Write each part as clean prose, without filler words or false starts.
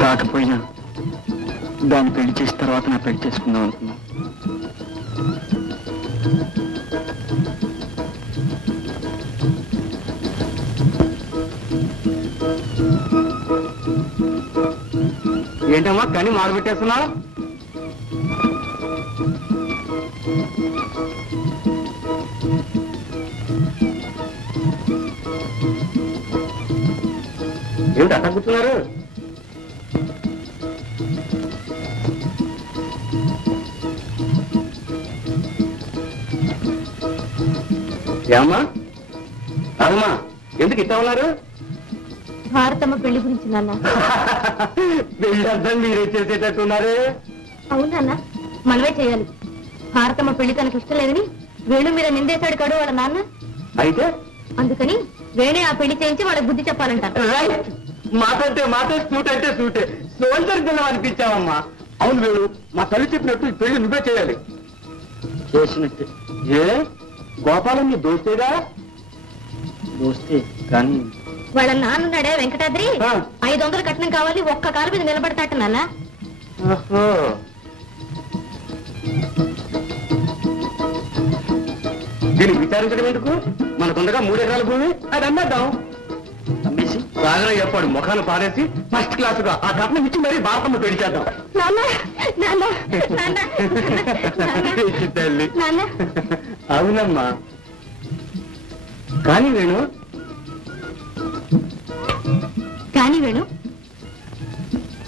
కాకపోయినా దాన్ని పెళ్లి చేసిన తర్వాత నా పెళ్లి చేసుకుందాం అనుకున్నా. ఏంటమ్మా కని మారబెట్టేస్తున్నావు? ఏమిటి అట్లా కూర్చున్నారు? ఏమమ్మా రాదమ్మా, ఎందుకు ఇట్లా ఉన్నారు? భారతమ్మ పెళ్లి గురించి నాన్న. పెళ్లి అర్థం మీరే చేసేటట్టున్నారు. అవునన్నా, మనమే చేయాలి. భారతమ్మ పెళ్లి తనకు ఇష్టం లేదని వేణు మీద నిందేశాడు కాడు వాళ్ళ నాన్న. అయితే అందుకని వేణే ఆ పెళ్లి చేయించి వాళ్ళకి బుద్ధి చెప్పాలంట. రైట్, మాటంటే మాట, సూట్ అంటే సూటే. సోల్జర్ పిల్లలు అనిపించావమ్మా. అవును వేణు, మా తల్లి చెప్పినట్టు ఈ పెళ్లి నువ్వే చేయాలి. చేసినట్టే. ఏ గోపాలం నీ దోస్తేగా? దోస్తే కానీ వాళ్ళ నాన్నున్నాడే వెంకటాద్రి, 500 కట్నం కావాలి, ఒక్క కాలు మీద నిలబడతాట నాన్న. దీనికి విచారించడం ఎందుకు? మనకుండగా 3 ఎకరాల భూమి, అది అమ్మేద్దాం. అమ్మేసి బాగా చెప్పాడు ముఖాన్ని పారేసి ఫస్ట్ క్లాసుగా ఆ కట్నం ఇచ్చి మరీ భారతమ్మ పెళ్లి చేద్దాం. తల్లి అవునమ్మా. కానీ వేణు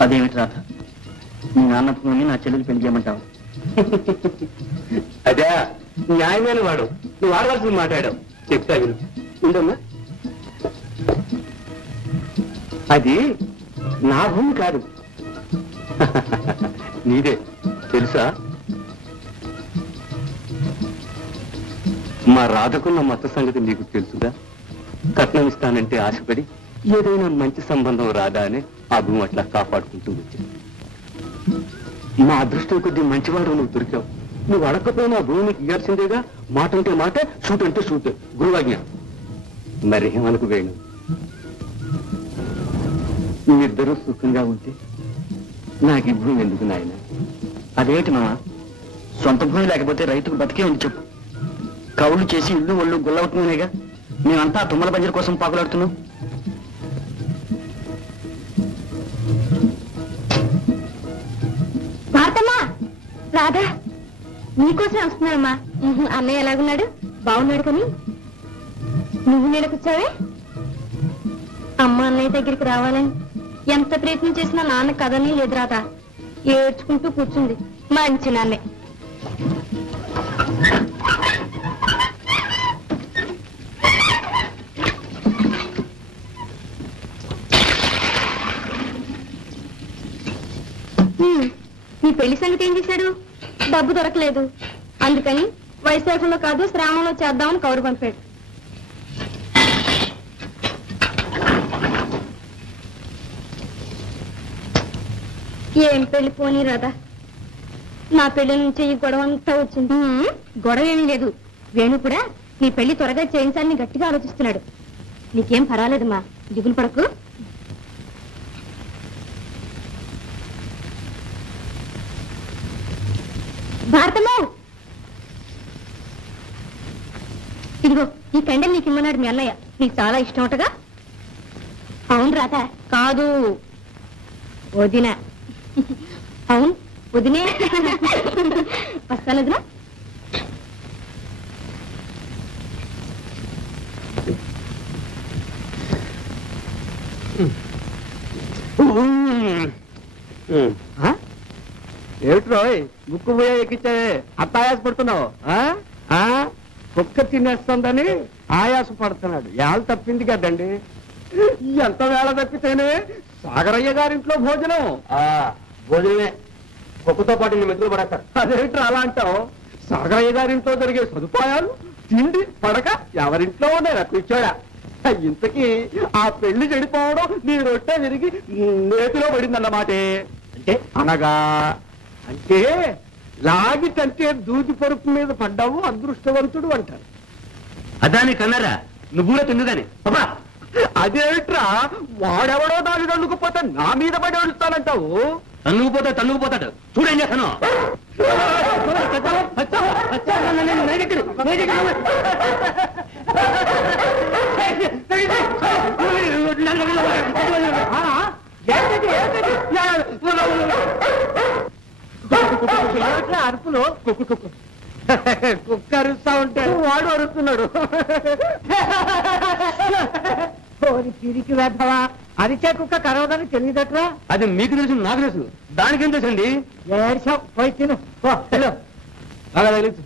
అదేమిటి రాత, నీ నాన్నని నా చెల్లెలు పెళ్లి చేయమంటావు? అదే న్యాయమైన వాడు, నువ్వు ఆడవలసింది మాట్లాడావు. చెప్తా విను. ఉందమ్మా, అది నా భూమి కాదు, నీదే తెలుసా? మా రాధకున్న మత సంగతి నీకు తెలుసుగా. కట్నం ఇస్తానంటే ఆశపడి ఏదైనా మంచి సంబంధం రాదా అని ఆ భూమి అట్లా కాపాడుకుంటూ వచ్చింది. మా అదృష్టం కొద్దీ మంచివాడు నువ్వు దొరికావు. నువ్వు అడగకపోయినా భూమికి ఇయ్యాల్సిందేగా. మాట అంటే మాట, సూట్ అంటే సూట్, గురువాజ్ఞ. మరి ఏమనుకు వేణు, మీరిద్దరూ సుఖంగా ఉంటే నాకు ఈ భూమి ఎందుకు నాయన? అదేమిటి మామ, సొంత భూమి లేకపోతే రైతుకు బతికే ఉంది చెప్పు. కౌలు చేసి ఇల్లు ఒళ్ళు గుల్లవుతుందనేగా మేమంతా తుమ్మల బంజరు కోసం పాకులాడుతున్నాం. భారతమ్మా, రాధా నీకోసమే వస్తున్నారమ్మా. అన్నయ్య ఎలాగున్నాడు? బాగున్నాడు. కానీ నువ్వు నీడకొచ్చావే? అమ్మ అన్నయ్య దగ్గరికి రావాలని ఎంత ప్రయత్నం చేసినా నాన్న కదని లేదు రాధా. ఏడ్చుకుంటూ కూర్చుంది. మంచి నాన్నే. నీ పెళ్లి సంగతి ఏం చేశాడు? డబ్బు దొరకలేదు, అందుకని వైశాఖంలో కాదు శ్రామంలో చేద్దామని కౌరు పంపాడు. ఏం పెళ్లి పోనీ రాదా, నా పెళ్లి నుంచి ఈ గొడవ అంతా వచ్చింది. గొడవ ఏమీ లేదు. వేణు కూడా నీ పెళ్లి త్వరగా చేయించాలని గట్టిగా ఆలోచిస్తున్నాడు. నీకేం పర్వాలేదమ్మా, దిగులు పడకు. భారతమ్మ, ఇదిగో ఈ కండెలు నీకు ఇమ్మన్నాడు మీ అన్నయ్య. నీకు చాలా ఇష్టం ఒకటగా. అవును రాధా. కాదు వదిన. అవును వదినే. వస్తాను వదినా. ఏమిటి రోయ్, ముక్కు పోయా ఎక్కించావే, అత్తాయాస పడుతున్నావు? కుక్క తినేస్తుందని ఆయాస పడుతున్నాడు. వేళ తప్పింది కదండి. ఎంత వేళ తప్పితేనే సాగరయ్య గారింట్లో భోజనం. భోజనమే కుక్కతో పాటు నీ మెతులు పడతారు. అదేంటి అలా అంటావు? సాగరయ్య గారింట్లో జరిగే సదుపాయాలు తిండి పడక ఎవరింట్లో ఉన్నారా కూర్చోడా? ఇంతకీ ఆ పెళ్లి చెడిపోవడం నీ రొట్టె విరిగి నేతిలో పడిందన్నమాటే. అంటే అనగా అంటే లాగిటంటే దూది పరుపు మీద పడ్డావు అదృష్టవంతుడు అంటారు. అదాని కన్నారా నువ్వు కూడా తిందుగానే అదేమిట్రా, వాడెవడో దాని తన్నుకుపోతే నా మీద పడి అడుగుతానంటావు? తన్నుకుపోతాడు చూడేం చేస్తాను. అరుపులు కుక్క అరుస్తా ఉంటే వాడు అరుస్తున్నాడు. తిరిగి వేద్దావా? అరిచే కుక్క కరవదని తెలియదట్రా? అది మీకు తెలుసు నాకు తెలుసు, దానికేం తెలుసండి? ఏడ్చావు పోయి తిను. బాగా తెలుసు.